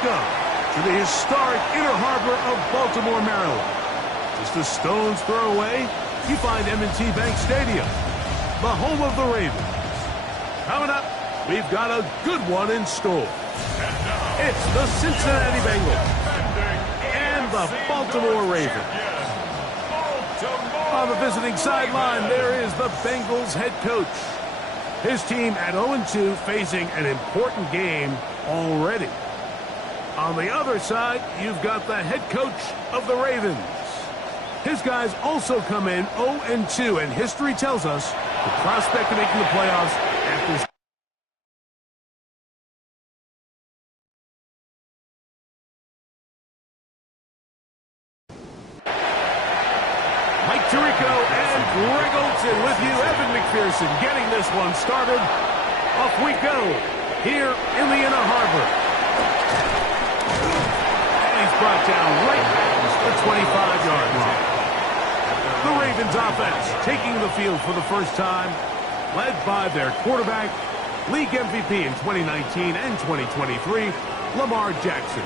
Welcome to the historic Inner Harbor of Baltimore, Maryland. Just a stone's throw away, you find M&T Bank Stadium, the home of the Ravens. Coming up, we've got a good one in store. It's the Cincinnati Bengals and the Baltimore Ravens. On the visiting sideline, there is the Bengals head coach. His team at 0-2 facing an important game already. On the other side, you've got the head coach of the Ravens. His guys also come in 0-2, and history tells us the prospect of making the playoffs after Mike Tirico and Greg Olson with you. Evan McPherson getting this one started. Off we go here in the Inner Harbor. And he's brought down right at the 25-yard line. The Ravens offense taking the field for the first time, led by their quarterback, league MVP in 2019 and 2023, Lamar Jackson.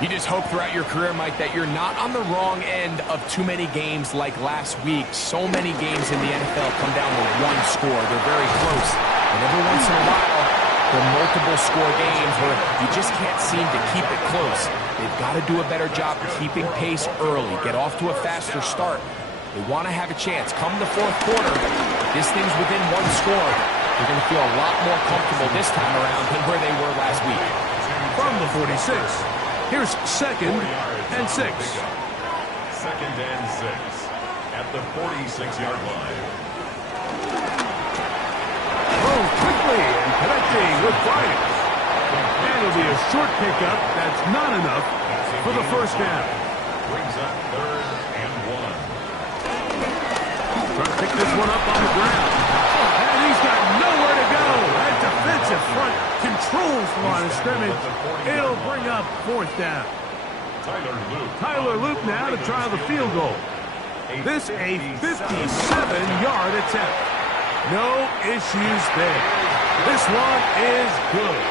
You just hope throughout your career, Mike, that you're not on the wrong end of too many games like last week. So many games in the NFL come down to one score. They're very close. And every once in a while, there are multiple score games where you just can't seem to keep it close. They've got to do a better job keeping pace early, get off to a faster start. They want to have a chance. Come the fourth quarter, if this thing's within one score, they're going to feel a lot more comfortable this time around than where they were last week. From the 46. Here's 2nd and 6. 2nd and 6 at the 46-yard line. Oh, quickly and connecting with Bryant. And it'll be a short pickup. That's not enough for the first down. Brings up 3rd and 1. Trying to pick this one up on the ground. And he's got nowhere to go. That defensive front controls the line of scrimmage. It'll bring up 4th down. Tyler Luke now to try the field goal. This a 57-yard attempt. No issues there. This one is good.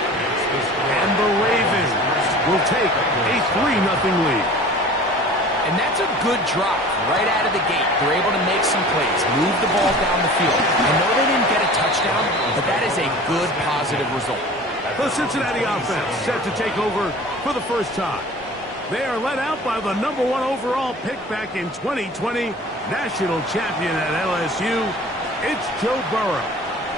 And the Ravens will take a 3-0 lead. And that's a good drop right out of the gate. They're able to make some plays, move the ball down the field. I know they didn't get a touchdown, but that is a good, positive result. The Cincinnati offense set to take over for the first time. They are led out by the #1 overall pick back in 2020, national champion at LSU. It's Joe Burrow.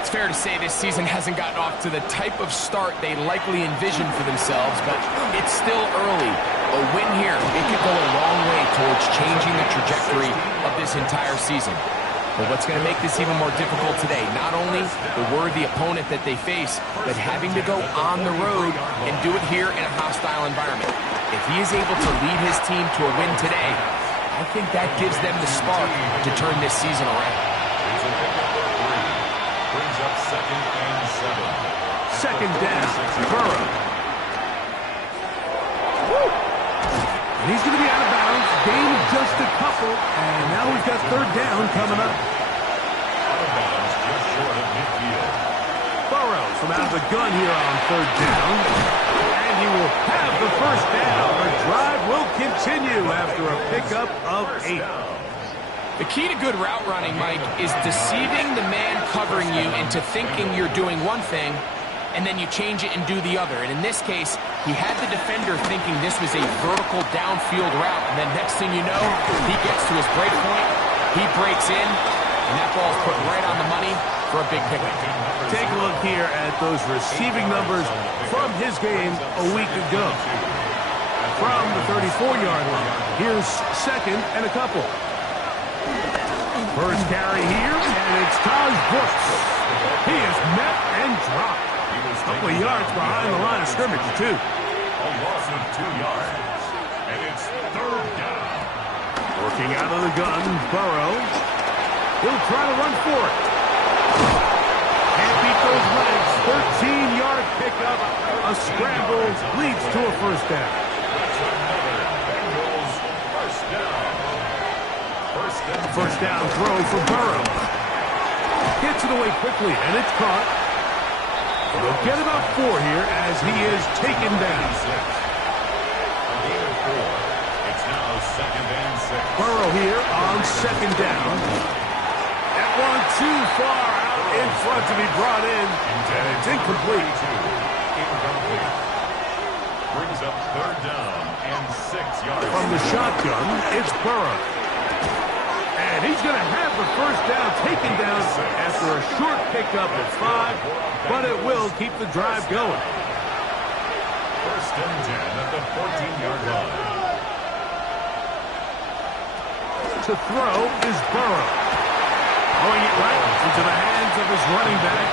It's fair to say this season hasn't gotten off to the type of start they likely envisioned for themselves, but it's still early. A win here, it could go a long way towards changing the trajectory of this entire season. But what's going to make this even more difficult today, not only the worthy opponent that they face, but having to go on the road and do it here in a hostile environment. If he is able to lead his team to a win today, I think that gives them the spark to turn this season around. Brings up 2nd and 7. 2nd down, Burrow. And he's going to be out of bounds. Gain of just a couple. And now we've got 3rd down coming up. Out of bounds, just short of midfield. Burrow from out of the gun here on 3rd down. And he will have the first down. The drive will continue after a pickup of 8. The key to good route running, Mike, is deceiving the man covering you into thinking you're doing one thing, and then you change it and do the other. And in this case, he had the defender thinking this was a vertical downfield route, and then next thing you know, he gets to his break point, he breaks in, and that ball's put right on the money for a big pickup. Take a look here at those receiving numbers from his game a week ago. From the 34-yard line, here's 2nd and a couple. First carry here, and it's Taj Brooks. He is met and dropped. A couple of yards behind the line of scrimmage, too. A loss of 2 yards. And it's 3rd down. Working out of the gun, Burrow. He'll try to run for it. Can't beat those legs. 13-yard pickup. A scramble leads to a first down. That's another Bengals first down. First down throw for Burrow. Gets it away quickly, and it's caught. They'll get about 4 here as he is taken down. second and 6. Burrow here on second down. That one too far out in front to be brought in, and it's incomplete. Incomplete. Brings up third down and 6 yards. From the shotgun, it's Burrow. And he's going to have the first down taken down after a short pickup at 5, but it will keep the drive going. First and 10 at the 14-yard line. To throw is Burrow. Throwing it right into the hands of his running back.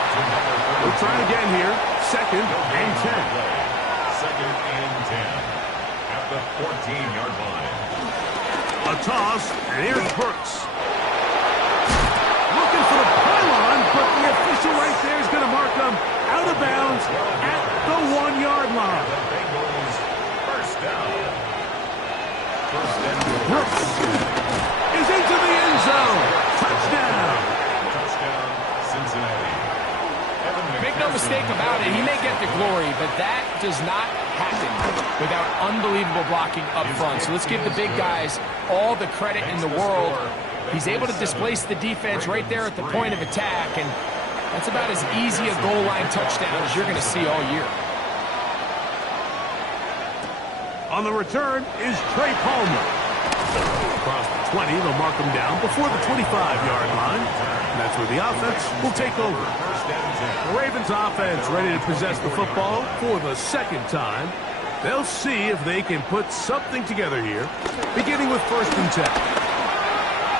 We'll try again here. Second and 10. Second and 10 at the 14-yard line. A toss, and here's Burks. Looking for the pylon, but the official right there is going to mark him out of bounds at the 1-yard line. The Bengals first down. First and goal. Brooks is into the end zone. Touchdown. Touchdown, Cincinnati. Make no mistake about it, he may get the glory, but that does not happen without unbelievable blocking up front. So let's give the big guys all the credit in the world. He's able to displace the defense right there at the point of attack, and that's about as easy a goal line touchdown as you're going to see all year. On the return is Trey Palmer. Across the 20, they'll mark him down before the 25-yard line. And that's where the offense will take over. The Ravens offense ready to possess the football for the second time. They'll see if they can put something together here, beginning with first and 10.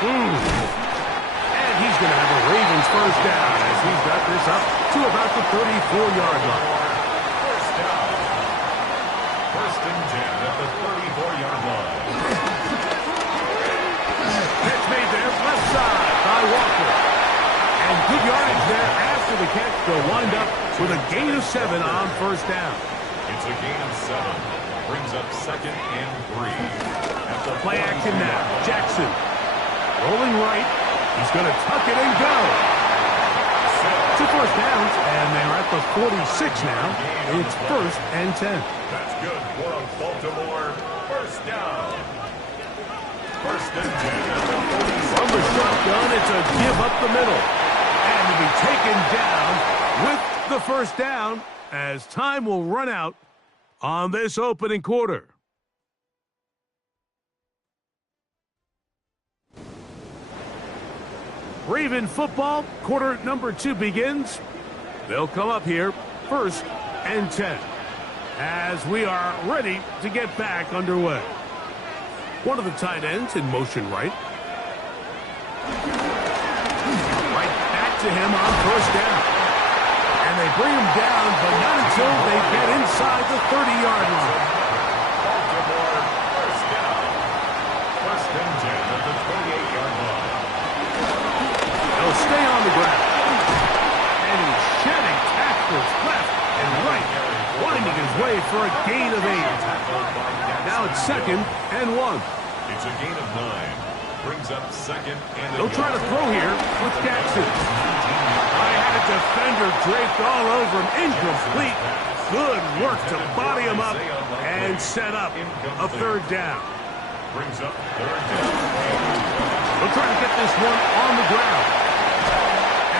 And he's going to have a Ravens first down as he's got this up to about the 34-yard line. First down. First and 10 at the 34-yard line. Catch made there, left side by Walker. And good yardage there after the catch. They'll wind up with a gain of 7 on first down. It's a gain of 7. Brings up second and 3. At the Play action now. Jackson rolling right. He's going to tuck it and go. 2 first downs, and they're at the 46 now. It's first and 10. That's good for a Baltimore first down. First and 10 at the 46. From the shotgun, it's a give up the middle. And to be taken down with the first down as time will run out on this opening quarter. Raven football, quarter number 2 begins. They'll come up here, first and 10, as we are ready to get back underway. One of the tight ends in motion right. Right back to him on first down. And they bring him down, but not until they get inside the 30-yard line. Baltimore first down. First and 10 at the 28-yard line. They'll stay on the ground. And he's shedding tackles left and right, winding his way for a gain of 8. Now it's second and 1. It's a gain of 9. Brings up second and They'll try to throw here with Jackson. I had a defender draped all over him. Incomplete. Good work to body him up and set up a third down. Brings up third down. They'll try to get this one on the ground.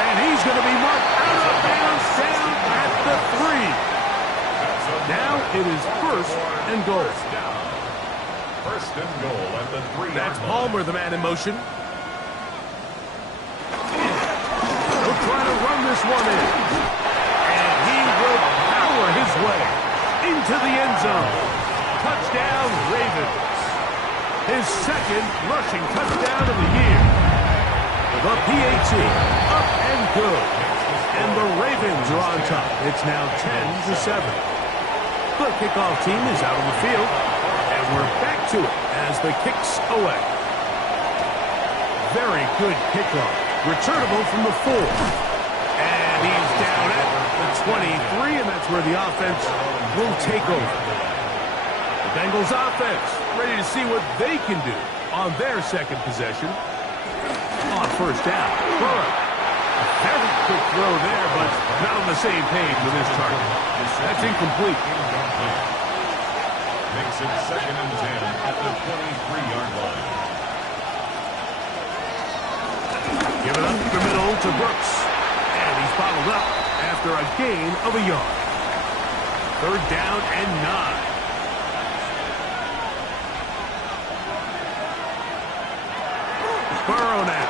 And he's going to be marked out of bounds down at the 3. Now it is first and goal. First and goal at the 3. That's Palmer, the man in motion. They'll try to run this one in. And he will power his way into the end zone. Touchdown, Ravens. His second rushing touchdown of the year. The PAT up and good. And the Ravens are on top. It's now 10-7. The kickoff team is out on the field. And we're back to it as the kicks away. Very good kickoff. Returnable from the 4. And he's down at the 23, and that's where the offense will take over. The Bengals offense ready to see what they can do on their second possession. On first down, Burrow. A very quick throw there, but not on the same page with his target. That's incomplete. Makes it 2nd and 10 at the 23-yard line. Give it up the middle to Brooks. And he's bottled up after a gain of a yard. 3rd down and 9. Burrow now.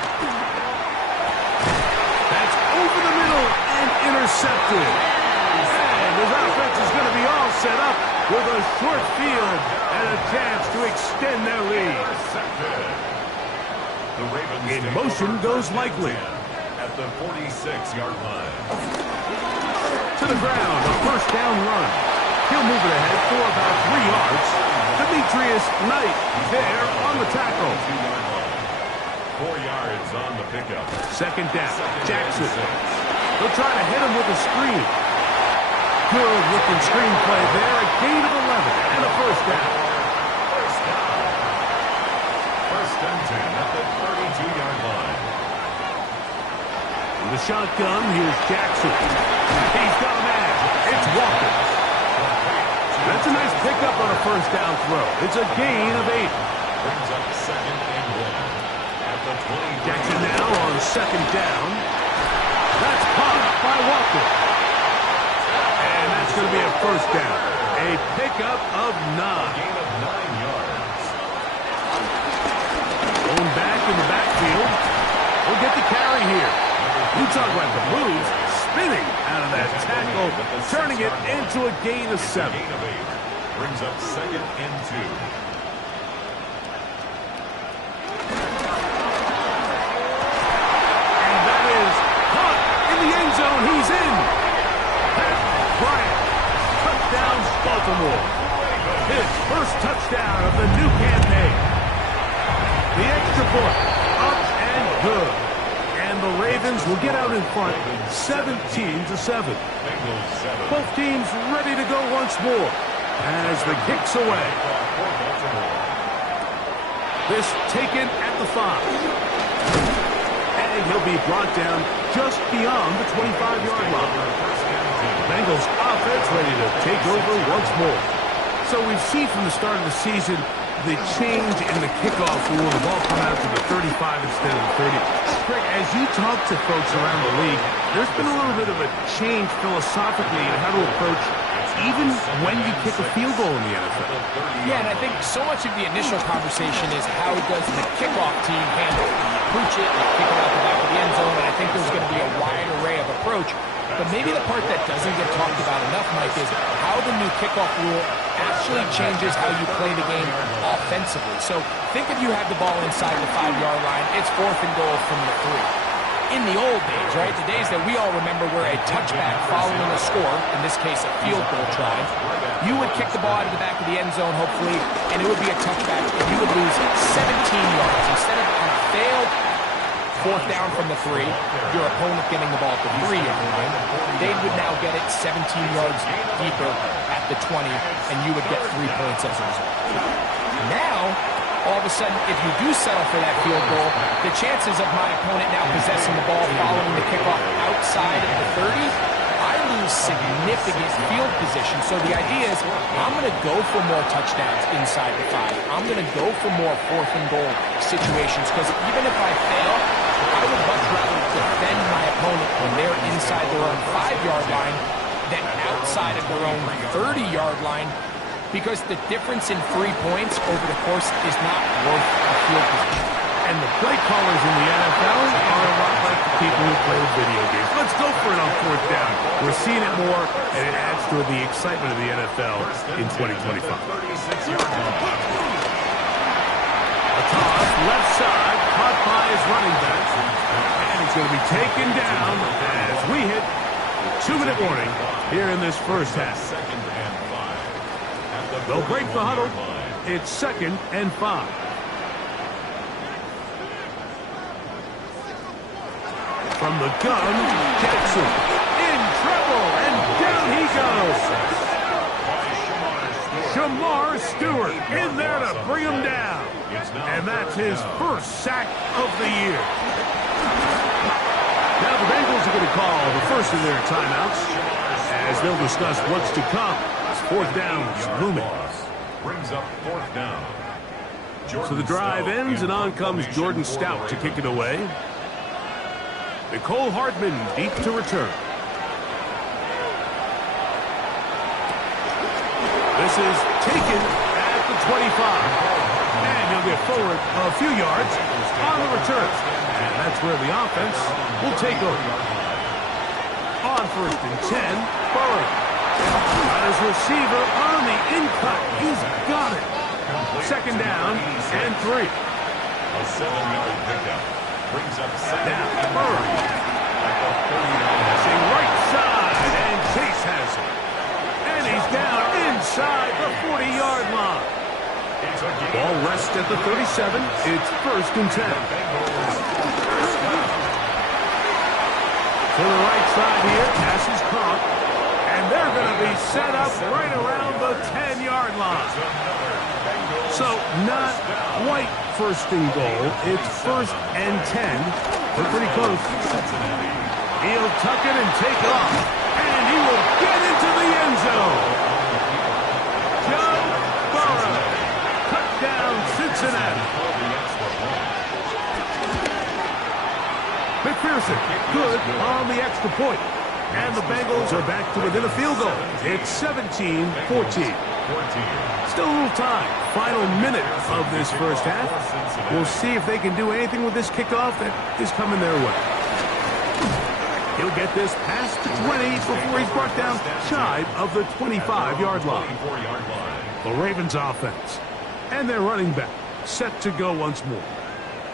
That's over the middle and intercepted. And his offense is going to be all set up with a short field and a chance to extend their lead. The Ravens In motion goes Likely. At the 46-yard line. To the ground, a 1st down run. He'll move it ahead for about 3 yards. Demetrius Knight there on the tackle. 4 yards on the pickup. 2nd down, Jackson. They'll try to hit him with a screen. Good looking screen play there. A gain of 11 and a 1st down. 1st and 10 at the 32-yard line. In the shotgun, here's Jackson. He's got a man. It's Walker. That's a nice pickup on a 1st down throw. It's a gain of 8. Brings up 2nd and 1. Jackson now on 2nd down. That's caught by Walker. And that's going to be a 1st down. A pickup of 9. Gain of 9 yards. Going back in the backfield. We'll get the carry here. You talk about the moves. Spinning out of that tackle. Turning it into a gain of 7. Gain of 8. Brings up 2nd and 2. Zone, he's in. Pat Bryant, touchdown Baltimore. His 1st touchdown of the new campaign. The extra point, up and good. And the Ravens will get out in front, 17-7. Both teams ready to go once more as the kick's away. This taken at the 5. And he'll be brought down just beyond the 25-yard line. The Bengals offense ready to take over once more. So we've seen from the start of the season the change in the kickoff rule. The ball come out to the 35 instead of the 30. Greg, as you talk to folks around the league, there's been a little bit of a change philosophically in how to approach even when you kick a field goal in the NFL. Yeah, and I think so much of the initial conversation is how does the kickoff team handle it? Pooch it, kick it out the back of the end zone, and I think there's going to be a wide array of approach. But maybe the part that doesn't get talked about enough, Mike, is how the new kickoff rule actually changes how you play the game offensively. So think if you have the ball inside the 5-yard line, it's 4th and goal from the 3. In the old days, right, the days that we all remember were a touchback following a score, in this case a field goal try, you would kick the ball out of the back of the end zone, hopefully, and it would be a touchback, and you would lose 17 yards. Instead of a failed 4th down from the 3, your opponent getting the ball at the 3-yard line, they would now get it 17 yards deeper at the 20, and you would get 3 points as a result. Now, all of a sudden, if you do settle for that field goal, the chances of my opponent now possessing the ball following the kickoff outside of the 30, I lose significant field position. So the idea is I'm going to go for more touchdowns inside the 5. I'm going to go for more 4th and goal situations because even if I fail, I would much rather defend my opponent when they're inside their own 5-yard line than outside of their own 30-yard line, because the difference in 3 points over the course is not worth a field position. And the play callers in the NFL are a lot like the people who play video games. Let's go for it on 4th down. We're seeing it more, and it adds to the excitement of the NFL in 2025. A toss, left side, caught by his running back. And he's going to be taken down as we hit 2-minute warning here in this first half. They'll break the huddle. It's 2nd and 5. From the gun, Jackson in trouble, and down he goes. Shamar Stewart in there to bring him down. And that's his 1st sack of the year. Now the Bengals are going to call the first of their timeouts as they'll discuss what's to come. 4th down looming. Brings up 4th down. So the drive ends, and on comes Jordan Stout to kick it away. Nicole Hardman deep to return. This is taken at the 25. And he'll get forward a few yards on the return. And that's where the offense will take over. On 1st and 10, Burrow. Got his receiver on the in-cut. He's got it. 2nd down and 3. A 7-yard pickup. Brings up 2nd. Now, Burrow. Passing right side, and Chase has it. And he's down inside the 40-yard line. Ball rests at the 37. It's 1st and 10. To the right side here, pass is caught. And they're going to be set up right around the 10-yard line. So not quite 1st and goal. It's 1st and 10. They're pretty close. He'll tuck it and take off. And he will get into the end zone. Joe Burrow. Touchdown, Cincinnati. McPherson, good on the extra point. And the Bengals are back to within a field goal. It's 17-14. Still a little time. Final minute of this first half. We'll see if they can do anything with this kickoff that is coming their way. He'll get this past the 20 before he's brought down shy of the 25-yard line. The Ravens offense and their running back set to go once more.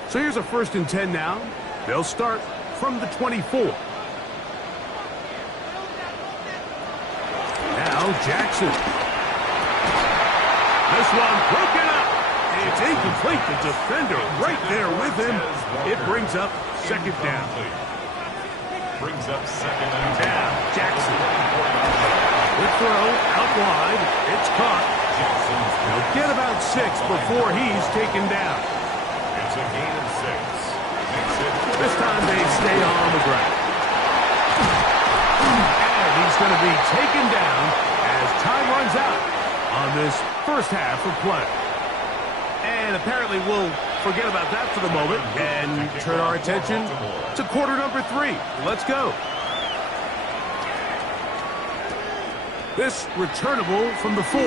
So here's a 1st and 10 now. They'll start from the 24. Now Jackson. This one broken up. It's incomplete. The defender right there with him. It brings up 2nd down. Brings up 2nd and 10. Now Jackson. Good throw out wide. It's caught. He'll get about 6 before he's taken down. It's a gain of 6. This time they stay on the ground. And he's going to be taken down as time runs out on this first half of play. And apparently we'll forget about that for the moment and turn our attention to quarter number 3. Let's go. This returnable from the 4.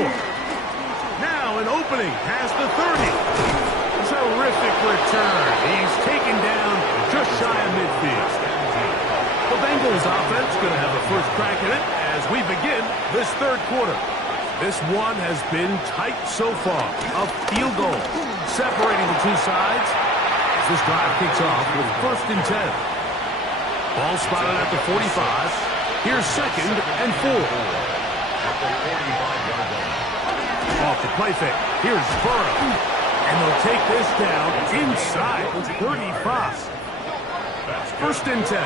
Now an opening past the 30. Terrific return. He's taken down just shy of midfield. The Bengals offense going to have a first crack at it as we begin this 3rd quarter. This one has been tight so far. A field goal separating the two sides as this drive kicks off with 1st and 10. Ball spotted at the 45. Here's 2nd and 4. Off the play fake. Here's Burrow. And they'll take this down inside the 35. 1st and 10.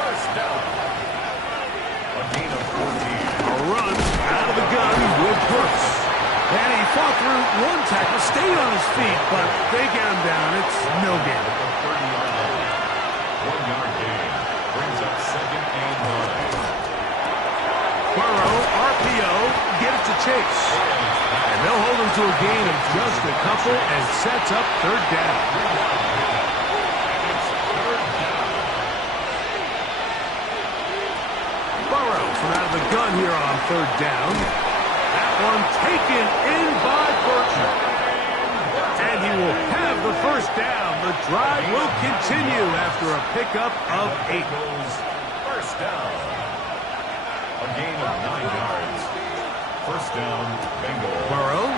First down. A gain of 14. A run out of the gun with Brooks. And he fought through one tackle, stayed on his feet, but they get him down. It's no gain. 30-yard line. 1-yard gain. Brings up 2nd and 9. Burrow, RPO, get it to Chase. And they'll hold him to a gain of just a couple and sets up 3rd down. Burrow from out of the gun here on 3rd down. That one taken in by Burton. And he will have the 1st down. The drive will continue after a pickup of 8. First down. A gain of 9 yards. First down, Bengals. Burrow.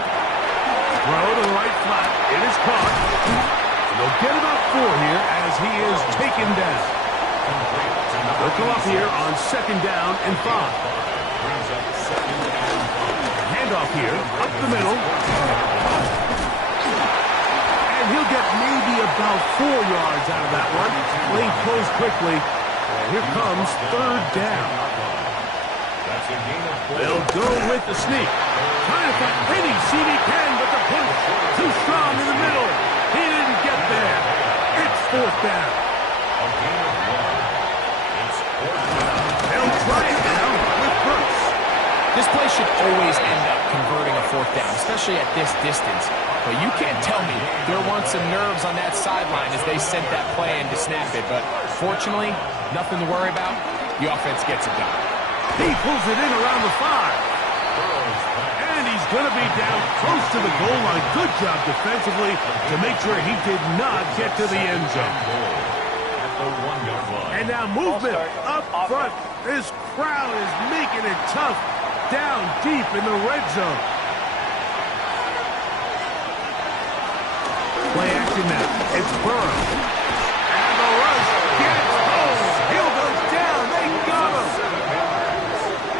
Throw to the right flat. It is caught. And they'll get about 4 here as he is taken down. They'll come up here on 2nd down and 5. Brings up 2nd and 5. Handoff here, up the middle. And he'll get maybe about 4 yards out of that one. Lane closed quickly. And here comes 3rd down. That's a gain of 4. They'll go with the sneak. Trying to find any seam he can, but the punch too strong in the middle. He didn't get there. It's 4th down. A gain of 1. It's 4th down. They'll try it now with Brooks. This play should always end up converting a fourth down, especially at this distance. But you can't tell me there weren't some nerves on that sideline as they sent that play in to snap it. But fortunately, nothing to worry about. The offense gets it done. He pulls it in around the 5. And he's going to be down close to the goal line. Good job defensively to make sure he did not get to the end zone. And now movement up front. This crowd is making it tough down deep in the red zone. Play action now. It's Burrow. And the rush gets home. Hill goes down. They got him.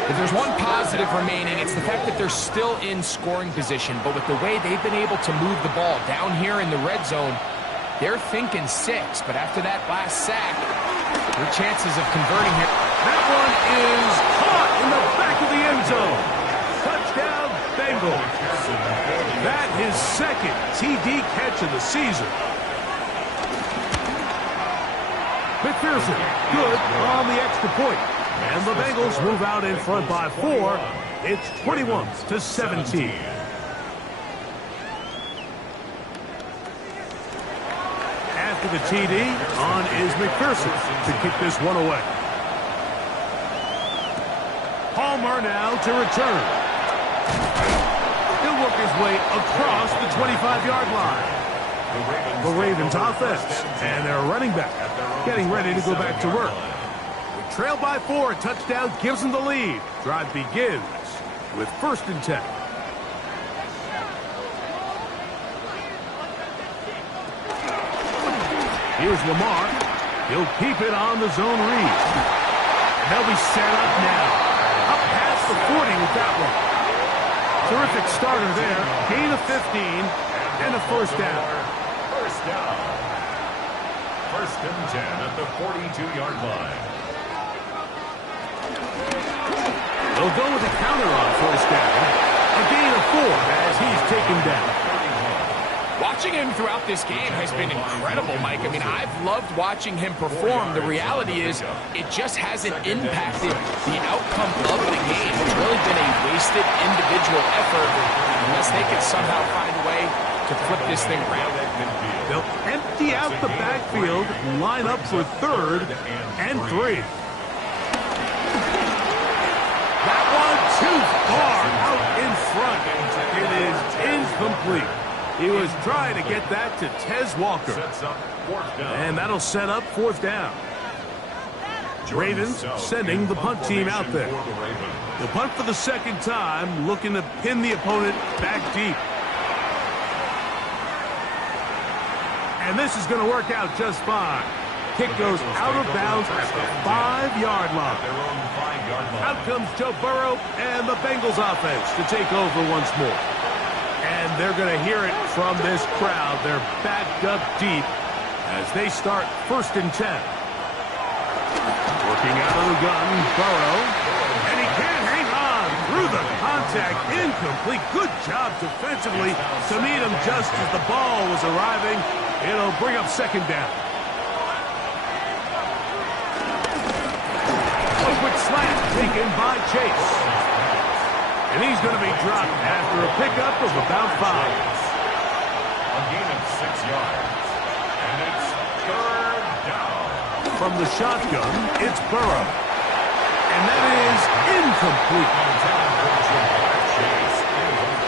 If there's one positive remaining, it's the fact that they're still in scoring position. But with the way they've been able to move the ball down here in the red zone, they're thinking 6. But after that last sack, their chances of converting here. That one is caught in the back of the end zone. Touchdown, Bengals. That his second TD catch of the season. McPherson, good on the extra point. And the Bengals move out in front by 4. It's 21-17. After the TD, on is McPherson to kick this one away. Palmer now to return. He'll work his way across the 25-yard line. The Ravens offense and their running back getting ready to go back to work. Trail by 4, touchdown gives them the lead. Drive begins with 1st and 10. Here's Lamar. He'll keep it on the zone read. And they'll be set up now. Up past the 40 with that one. Terrific starter there. Gain of 15 and a 1st down. 1st down. 1st and 10 at the 42-yard line. They'll go with a counter on 1st down. A gain of 4 as he's taken down. Watching him throughout this game has been incredible, Mike. I mean, I've loved watching him perform. The reality is it just hasn't impacted the outcome of the game. It's really been a wasted individual effort unless they can somehow find a way to flip this thing around. They'll empty out the backfield, line up for 3rd and 3. That one too far out in front. It is incomplete. He was trying to get that to Tez Walker. And that'll set up 4th down. Ravens sending the punt team out there. The punt for the 2nd time, looking to pin the opponent back deep. And this is going to work out just fine. Kick goes out of bounds at the 5-yard line. Out comes Joe Burrow and the Bengals offense to take over once more. And they're going to hear it from this crowd. They're backed up deep as they start 1st and 10. Working out of the gun, Burrow. And he can't hang on through the contact. Incomplete. Good job defensively to meet him just as the ball was arriving. It'll bring up 2nd down. A quick slant taken by Chase. And he's going to be dropped after a pickup of about 5. A gain of 6 yards. And it's 3rd down. From the shotgun, it's Burrow. And that is incomplete.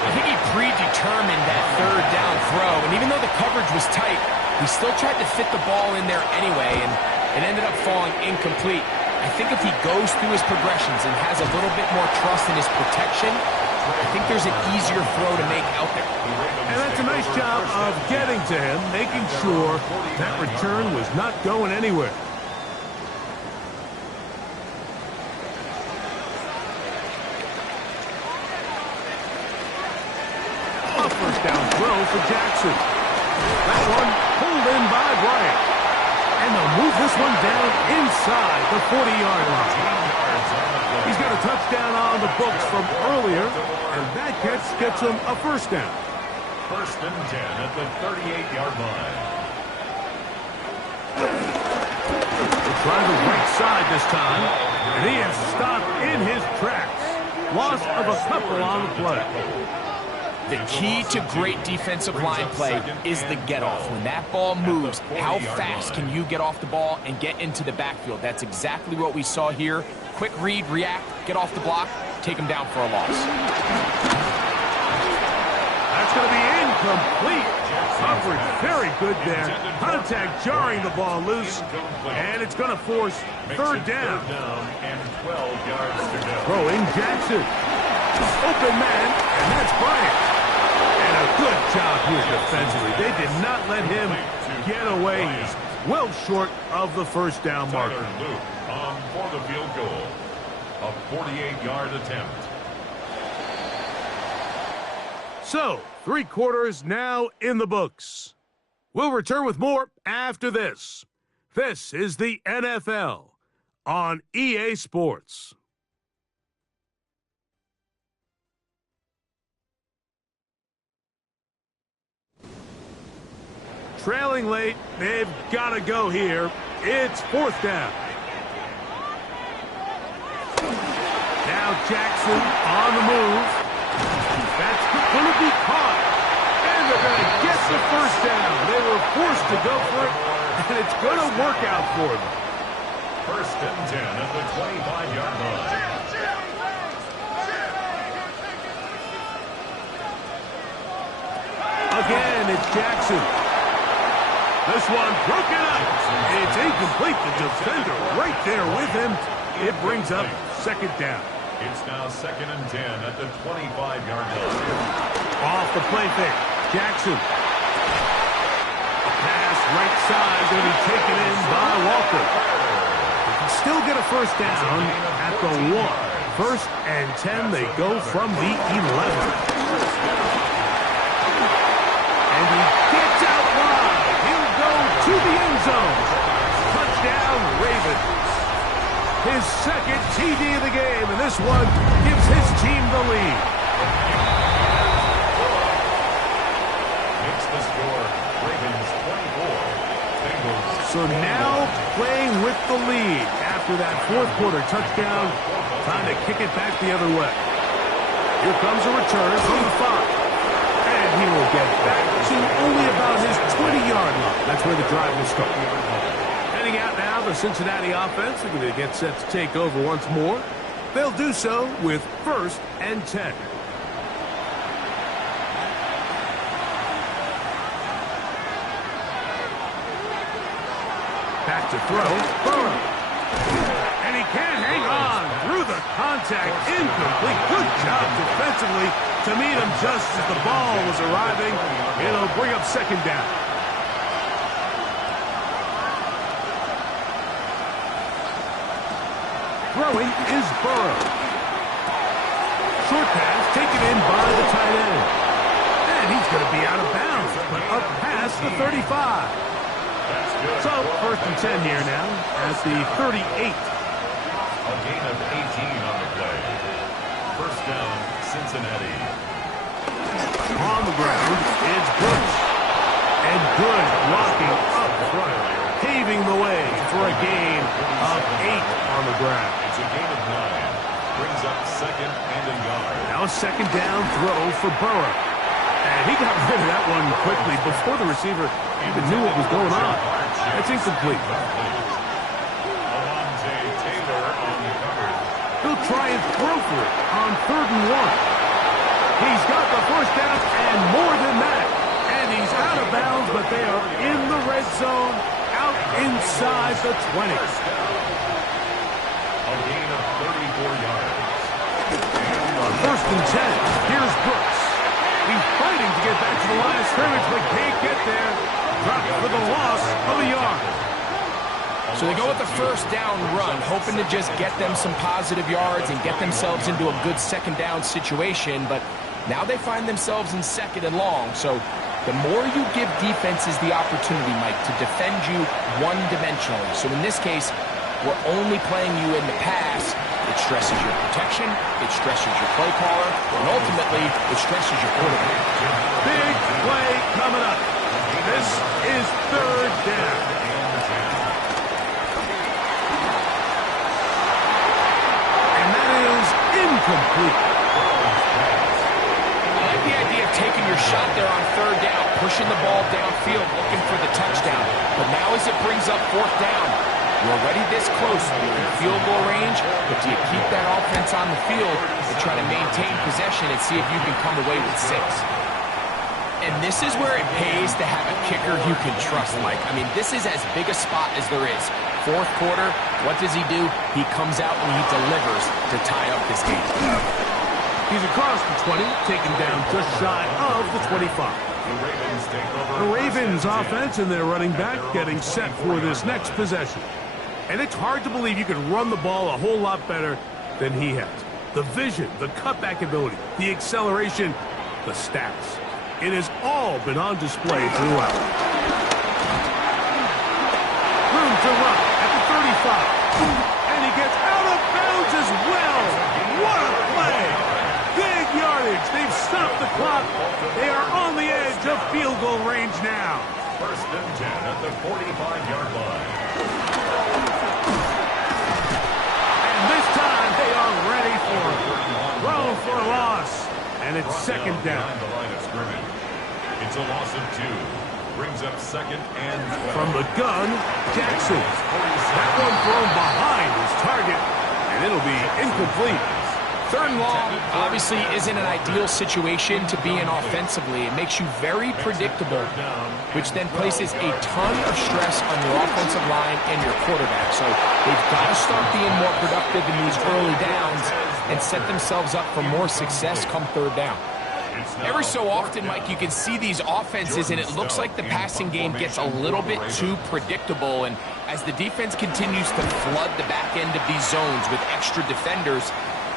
I think he predetermined that 3rd down throw. And even though the coverage was tight, he still tried to fit the ball in there anyway. And it ended up falling incomplete. I think if he goes through his progressions and has a little bit more trust in his protection, I think there's an easier throw to make out there. And that's a nice job of getting to him, making sure that return was not going anywhere. A 1st down throw for Jackson. That one pulled in by Bryant. And they'll move this one down inside the 40-yard line. He's got a touchdown on the books from earlier, and that catch gets him a 1st down. 1st and 10 at the 38-yard line. They're trying the right side this time, and he is stopped in his tracks. Loss of a couple on the play. The key to great defensive line play is the get-off. When that ball moves, how fast can you get off the ball and get into the backfield? That's exactly what we saw here. Quick read, react, get off the block, take him down for a loss. That's going to be incomplete. Coverage very good there. Contact jarring the ball loose, and it's going to force third down. And 12 yards to go. Throwing Jackson. Open man, and that's Bryant. And a good job here defensively. They did not let him get away. He's well short of the first down marker. Tyler Luke for the field goal. A 48-yard attempt. So, 3 quarters now in the books. We'll return with more after this. This is the NFL on EA Sports. Trailing late, they've got to go here. It's 4th down. Now Jackson on the move. That's going to be caught. And they're going to get the first down. They were forced to go for it, and it's going to work out for them. 1st and 10 at the 25-yard line. Again, it's Jackson. This one broken up. It's incomplete. The defender right there with him. It brings up 2nd down. It's now 2nd and 10 at the 25-yard line. Off the play fake. Jackson. Pass right side going to be taken in by Walker. They can still get a first down at the 1. 1st and 10. They go from the 11. And he gets out wide. He'll go to the end zone. Touchdown, Ravens. His 2nd TD of the game, and this one gives his team the lead. Makes the score Ravens 24. Bengals. So now playing with the lead after that 4th quarter touchdown. Time to kick it back the other way. Here comes a return from the 5. And he will get back to only about his 20-yard line. That's where the drive will start. Heading out now, the Cincinnati offense. They're going to get set to take over once more. They'll do so with 1st and 10. Back to throw. Burrow. And he can't hang on through the contact. Incomplete. Good job defensively to meet him just as the ball was arriving. It'll bring up 2nd down. Throwing is Burrow. Short pass taken in by the tight end. And he's going to be out of bounds, but up past the 35. So, 1st and 10 here now at the 38. A gain of 18 on the play. 1st down, Cincinnati. On the ground, it's Brooks. And good blocking up front, paving the way for a gain of 8 on the ground. It's a gain of 9. Brings up 2nd and a yard. Now 2nd down throw for Burrow. And he got rid of that one quickly before the receiver even knew what was going on. That's incomplete. Alontae Taylor on the cover. He'll try and throw for it on 3rd and 1. He's got the first down and more than that. And he's out of bounds, but they are in the red zone, out inside the 20. A gain of 34 yards. On 1st and 10, here's Brooks. He's fighting to get back to the line of scrimmage, but can't get there. Dropped for the loss of a yard. So they go with the first down run, hoping to just get them some positive yards and get themselves into a good 2nd down situation, but now they find themselves in 2nd and long. So the more you give defenses the opportunity, Mike, to defend you one-dimensionally. So in this case, we're only playing you in the pass. It stresses your protection, it stresses your play caller, and ultimately, it stresses your quarterback. Big play coming up. This is 3rd down. And that is incomplete. incomplete. I like the idea of taking your shot there on third down, pushing the ball downfield, looking for the touchdown. But now as it brings up fourth down, you're already this close. You're in field goal range, but do you keep that offense on the field and try to maintain possession and see if you can come away with 6? And this is where it pays to have a kicker you can trust, Mike. I mean, this is as big a spot as there is. Fourth quarter, what does he do? He comes out and he delivers to tie up this game. He's across the 20, taken down just shy of the 25. The Ravens offense and their running back getting set for this next possession. And it's hard to believe you can run the ball a whole lot better than he has. The vision, the cutback ability, the acceleration, the stats. It has all been on display throughout. Room to run at the 35. And he gets out of bounds as well. What a play! Big yardage. They've stopped the clock. They are on the edge of field goal range now. First and 10 at the 45-yard line. And this time they are ready for it. Throw for a loss. And it's second down. The line of scrimmage. It's a loss of 2. Brings up second and 12. From the gun, Jackson. That one thrown behind his target, and it'll be incomplete. Third and long obviously isn't an ideal situation to be in offensively. It makes you very predictable, which then places a ton of stress on your offensive line and your quarterback. So they've got to start being more productive in these early downs and set themselves up for more success come third down. Every so often, Mike, you can see these offenses, and it looks like the passing game gets a little bit too predictable. And as the defense continues to flood the back end of these zones with extra defenders,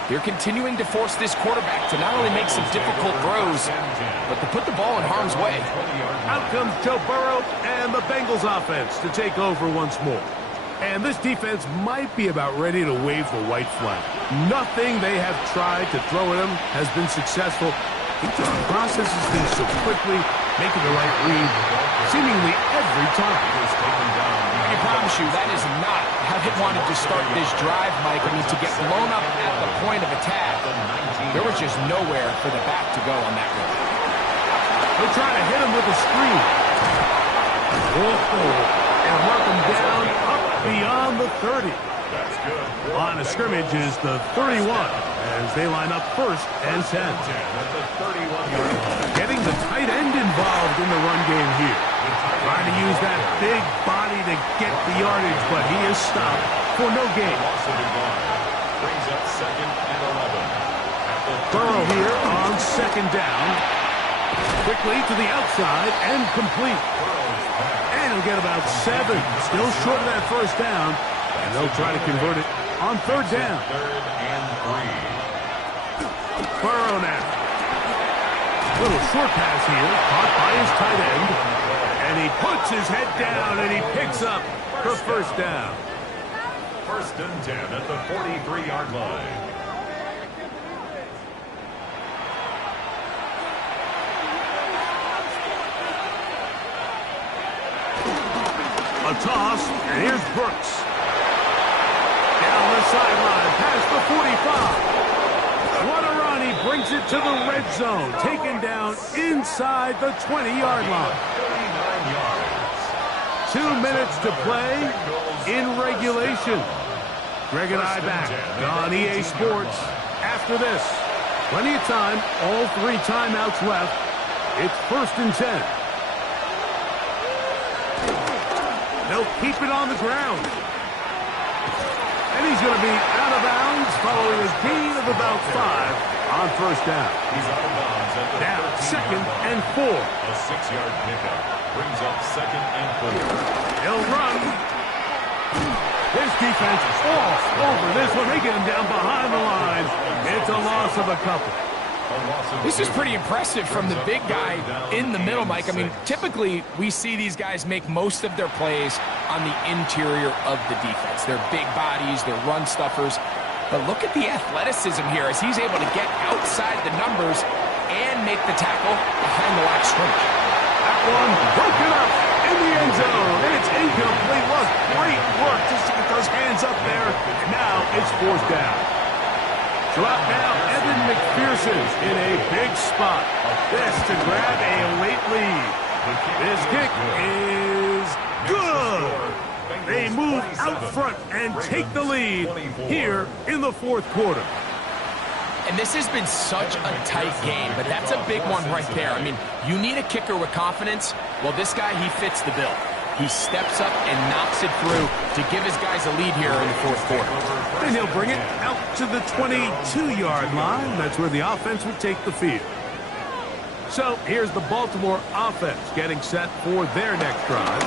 they're continuing to force this quarterback to not only make some difficult throws, but to put the ball in harm's way. Out comes Joe Burrow and the Bengals offense to take over once more. And this defense might be about ready to wave the white flag. Nothing they have tried to throw at him has been successful. He just processes things so quickly, making the right read seemingly every time. I promise you, that is not how they wanted to start this drive, Mike. I mean, to get blown up at the point of attack, there was just nowhere for the back to go on that run. They'll try to hit him with a screen. And mark him down up beyond the 30. Line of scrimmage is the 31 as they line up first and 10. Getting the tight end involved in the run game here. Trying to use that big body to get the yardage, but he is stopped for no gain. Brings up second and 11. Burrow here on second down. Quickly to the outside and complete. And he'll get about 7. Still short of that first down. And they'll try to convert it on third down. Third and 3. Burrow now. Little short pass here, caught by his tight end. And he puts his head down and he picks up for first down. First and 10 at the 43-yard line. A toss, and here's Brooks. Down the sideline, past the 45. What a run, he brings it to the red zone. Taken down inside the 20-yard line. 2 minutes to play in regulation. Greg and I back on EA Sports after this. Plenty of time, all 3 timeouts left. It's first and 10. They'll keep it on the ground. And he's going to be out of bounds following a gain of about 5 on first down. He's out of bounds at the Now, second and 4. A 6-yard pickup brings up second and 4. He'll run. This defense is all over this one. They get him down behind the line. It's a loss of a couple. This is pretty impressive from the big guy in the middle, Mike. I mean, typically we see these guys make most of their plays on the interior of the defense. They're big bodies, they're run stuffers. But look at the athleticism here as he's able to get outside the numbers and make the tackle behind the line of scrimmage. That one broken up in the end zone. And it's incomplete. Was great work just to get those hands up there. And now it's fourth down. So out now, Evan McPherson in a big spot. This to grab a late lead. This kick is good. They move out front and take the lead here in the fourth quarter. And this has been such a tight game, but that's a big one right there. I mean, you need a kicker with confidence. Well, this guy, he fits the bill. He steps up and knocks it through to give his guys a lead here in the fourth quarter. And he'll bring it out to the 22-yard line. That's where the offense will take the field. So here's the Baltimore offense getting set for their next drive.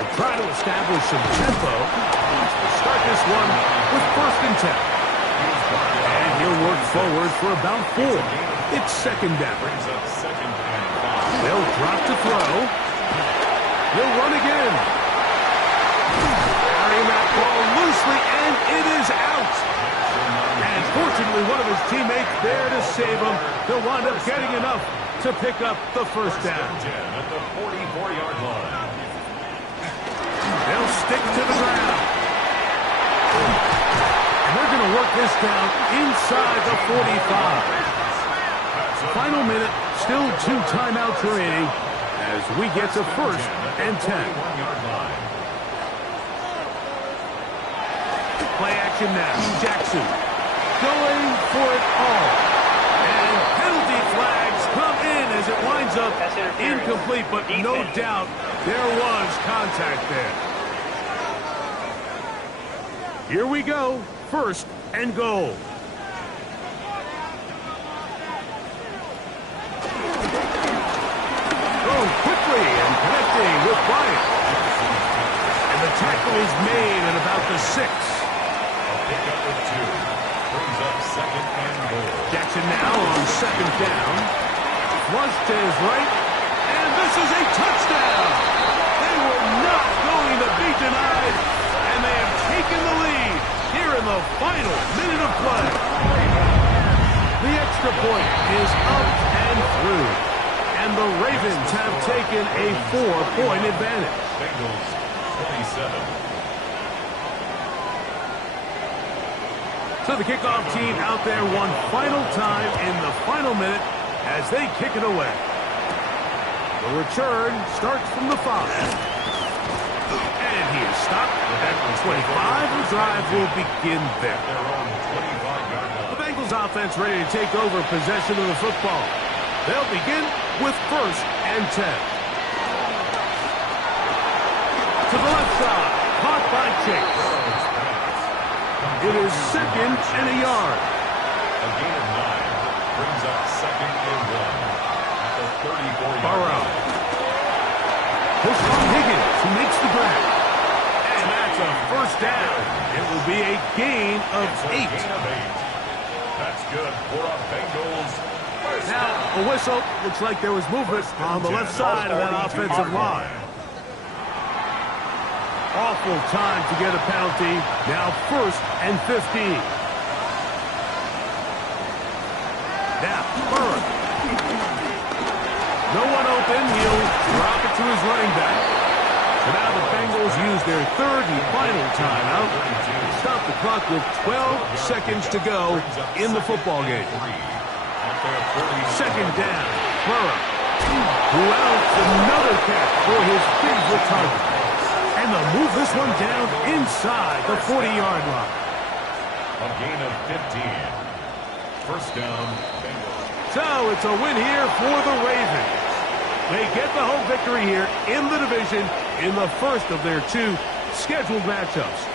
They'll try to establish some tempo. They'll start this one with 1st and 10. And he'll work forward for about 4. It's 2nd down. They'll drop to throw. He'll run again. Carrying that ball loosely, and it is out. And fortunately, one of his teammates there to save him. He'll wind up getting enough to pick up the 1st down. At the 44-yard line. They'll stick to the ground. And they're going to work this down inside the 45. Final minute, still 2 timeouts remaining as we get to 1st and 10. Play action now. Jackson going for it all. And penalty flags come in as it winds up incomplete, but no doubt there was contact there. Here we go. 1st and goal. Quickly and connecting with Bryant. And the tackle is made at about the 6. A pickup of 2. Brings up 2nd and goal. Jackson now on 2nd down. Flush to his right. And this is a touchdown. They were not going to be denied. And they have taken the lead here in the final minute of play. The extra point is up and through. And the Ravens have taken a 4-point advantage. Bengals 27. So the kickoff team out there one final time in the final minute as they kick it away. The return starts from the 5. And he is stopped at the 25. The drive will begin there. The Bengals offense ready to take over possession of the football. They'll begin with 1st and 10. To the left side, caught by Chase. It is 2nd and a yard. A gain of 9 brings up 2nd and 1 at the 34-yard Burrow. line. Push from Higgins, who makes the grab. And that's a 1st down. It will be a gain of 8. That's good for a Bengals. Now, a whistle. Looks like there was movement on the left side of that offensive line. Awful time to get a penalty. Now 1st and 15. Now, Burrow. No one open. He'll drop it to his running back. So now the Bengals use their 3rd and final timeout. Stop the clock with 12 seconds to go in the football game. 2nd down. Burrow. Who else? Another catch for his favorite target. And they'll move this one down inside the 40-yard line. A gain of 15. 1st down, Bengals. So it's a win here for the Ravens. They get the home victory here in the division in the 1st of their 2 scheduled matchups.